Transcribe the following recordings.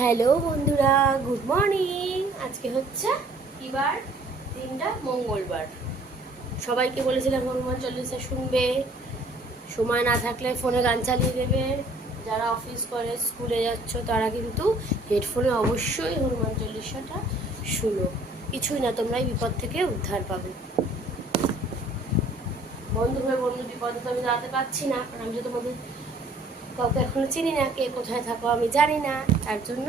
Hello বন্ধুরা, good morning. আজকে হচ্ছে কি বার? দিনটা মঙ্গলবার। সবাইকে বলেছিলাম হনুমান চল্লিশা শুনবে, সময় না থাকলে ফোনে গান চালিয়ে দেবে। যারা অফিস করে, স্কুলে যাচ্ছ, তারা কিন্তু হেডফোনে অবশ্যই হনুমান চল্লিশাটা শুনো। কিছুই না, তোমরা এই বিপদ থেকে উদ্ধার পাবে। বন্ধু হয়ে বন্ধু বিপদে তো আমি দাঁড়াতে পারছি না, কারণ আমি তো তোমাদের কাউকে এখনো চিনি না, কে কোথায় থাকো আমি জানি না। তার জন্য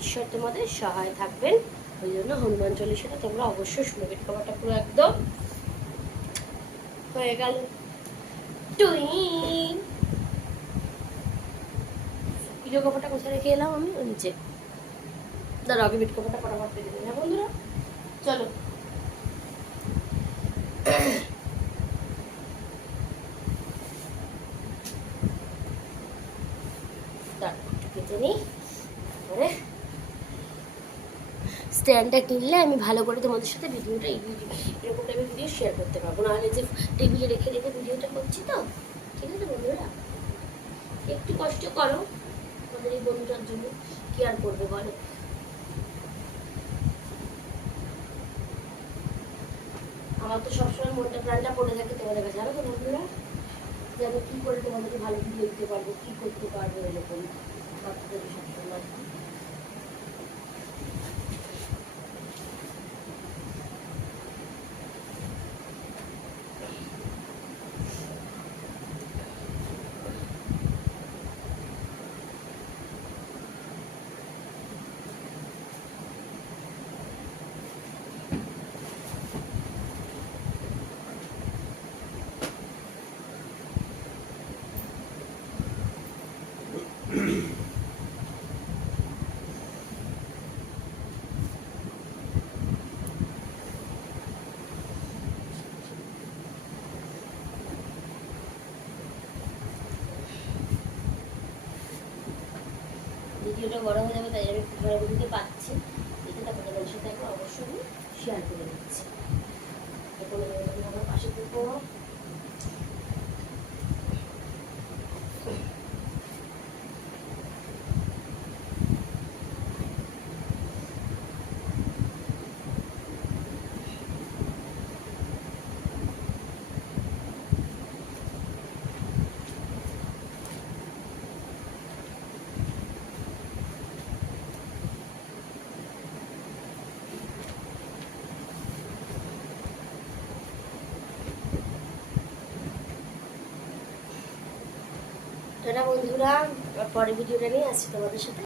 ঈশ্বর তোমাদের সহায় থাকবেন। ওই জন্য হনুমান চল্লিশাটা তোমরা অবশ্যই শুনে। পেট কভারটা পুরো একদম হয়ে গেল। টুই পিলো কভারটা কোথায় রেখে এলাম আমি? ও নিচে। দাঁড়া, আগে পেট কভারটা ফটাফট পেতে দিই। হ্যাঁ বন্ধুরা, চলো। দাঁড়া, পেতে নিই। তারপরে স্ট্যান্ডটা কিনলে আমি ভালো করে তোমাদের সাথে ভিডিওটা এরকম টাইপের ভিডিও শেয়ার করতে পারবো। নাহলে যে টেবিলে রেখে রেখে ভিডিওটা করছি তো। ঠিক আছে বন্ধুরা, একটু কষ্ট করো আমাদের এই বন্ধুটার জন্য। কি আর করবে বলো? আমার তো সবসময় মনটা প্রাণটা পড়ে থাকে তোমাদের কাছে, জানো তো বন্ধুরা, যে আমি কী করে তোমাদেরকে ভালো ভিডিও দিতে পারবো, কী করতে পারবো, এরকম সবসময়। ভিডিওটা বড় হয়ে যাবে, তাই আমি ঘরে বুঝতে পারছি। এটা তোমাদের সাথে এখন অবশ্যই আমি শেয়ার করে দিচ্ছি। এখন আমার পাশে থেকো। টাটা বন্ধুরা, পরে ভিডিওটা নিয়ে আসছি তোমাদের সাথে।